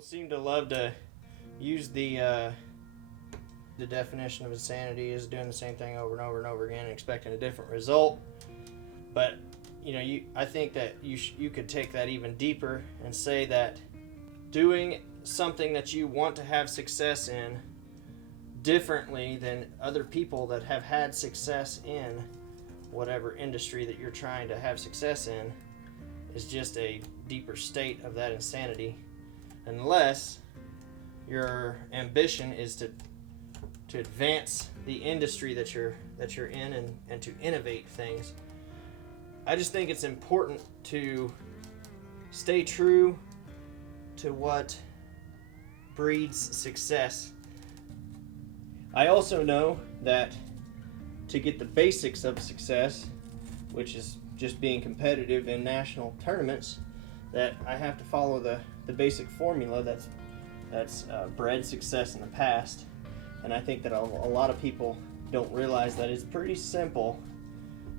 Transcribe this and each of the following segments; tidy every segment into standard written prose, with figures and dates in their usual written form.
People seem to love to use the definition of insanity as doing the same thing over and over and over again and expecting a different result. But I think that you could take that even deeper and say that doing something that you want to have success in differently than other people that have had success in whatever industry that you're trying to have success in is just a deeper state of that insanity, unless your ambition is to advance the industry that you're in and to innovate things. I just think it's important to stay true to what breeds success. I also know that to get the basics of success, which is just being competitive in national tournaments, that I have to follow the basic formula that's bred success in the past. And I think that a lot of people don't realize that it's pretty simple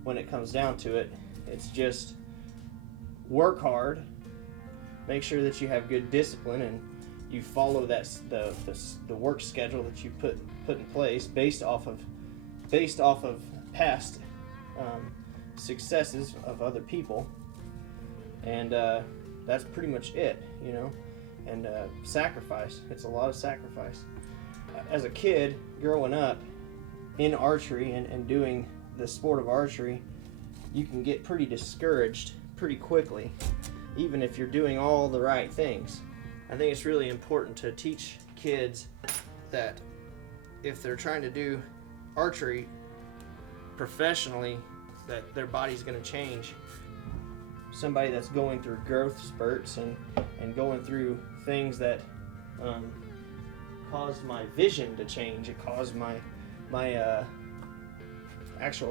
when it comes down to it. It's just work hard, make sure that you have good discipline, and you follow the work schedule that you put in place based off of past successes of other people, and that's pretty much it, and sacrifice. It's a lot of sacrifice. As a kid growing up in archery and doing the sport of archery, you can get pretty discouraged pretty quickly, even if you're doing all the right things. I think it's really important to teach kids that if they're trying to do archery professionally, that their body's going to change. Somebody that's going through growth spurts and going through things that caused my vision to change. It caused my the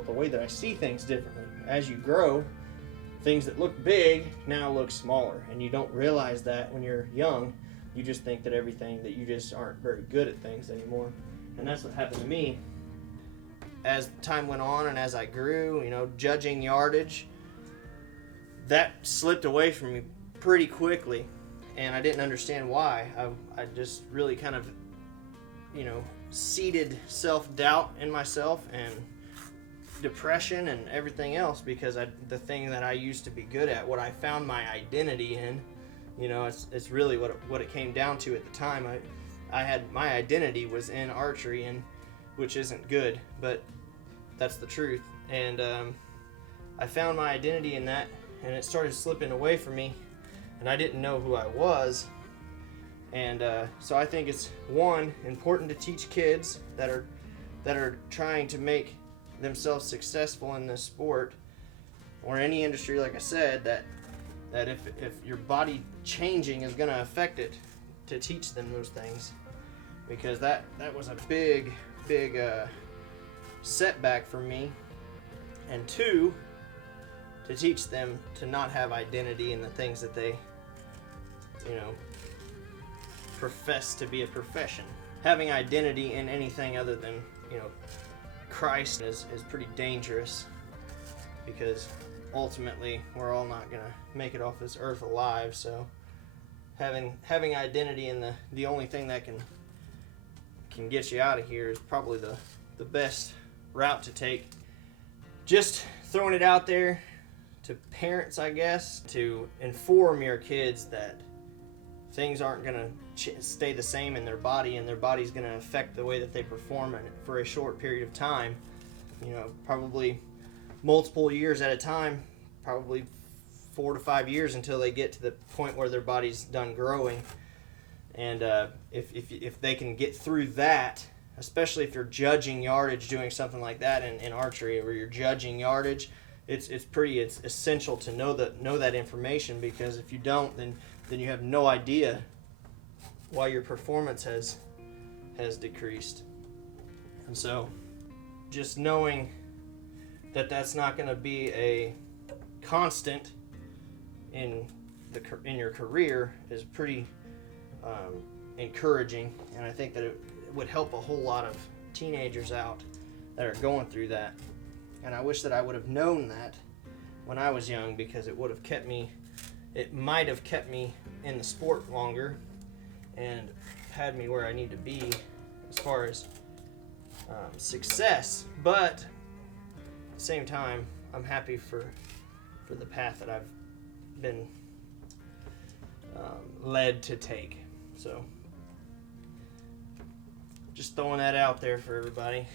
way that I see things differently. As you grow, things that look big now look smaller, and you don't realize that when you're young. You just think that that you just aren't very good at things anymore. And that's what happened to me. As time went on and as I grew, judging yardage, that slipped away from me pretty quickly, and I didn't understand why. I just really kind of, seeded self-doubt in myself and depression and everything else, because the thing that I used to be good at, what I found my identity in, it's really what it came down to at the time. I had my identity was in archery, and which isn't good, but that's the truth. And I found my identity in that, and it started slipping away from me, and I didn't know who I was. And so I think it's important to teach kids that are trying to make themselves successful in this sport or any industry, like I said, that if your body changing is going to affect it, to teach them those things, because that was a big setback for me. And two, to teach them to not have identity in the things that they profess to be a profession. Having identity in anything other than Christ is pretty dangerous, because ultimately we're all not gonna make it off this earth alive. So having identity in the only thing that can get you out of here is probably the best route to take. Just throwing it out there to parents, I guess, to inform your kids that things aren't going to stay the same in their body, and their body's going to affect the way that they perform in it for a short period of time. Probably multiple years at a time, probably 4 to 5 years until they get to the point where their body's done growing. And if they can get through that, especially if you're judging yardage, doing something like that in archery, where you're judging yardage, it's essential to know that information, because if you don't, then you have no idea why your performance has decreased. And so just knowing that that's not going to be a constant in your career is pretty encouraging, and I think that it would help a whole lot of teenagers out that are going through that. And I wish that I would have known that when I was young, because it might have kept me in the sport longer, and had me where I need to be as far as success. But at the same time, I'm happy for the path that I've been led to take. So just throwing that out there for everybody.